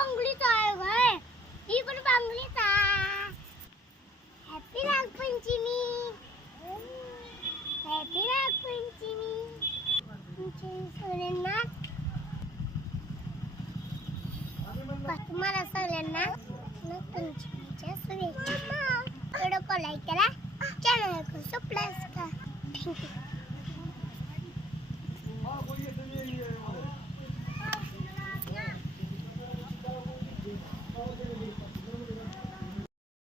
बांगडीचा आहे काय? ही पण बांगडीचा. हॅपी नागपंचमी. हॅपी नागपंचमी. सगळ्यांना तुम्हाला सगळ्यांना नागपंचमी.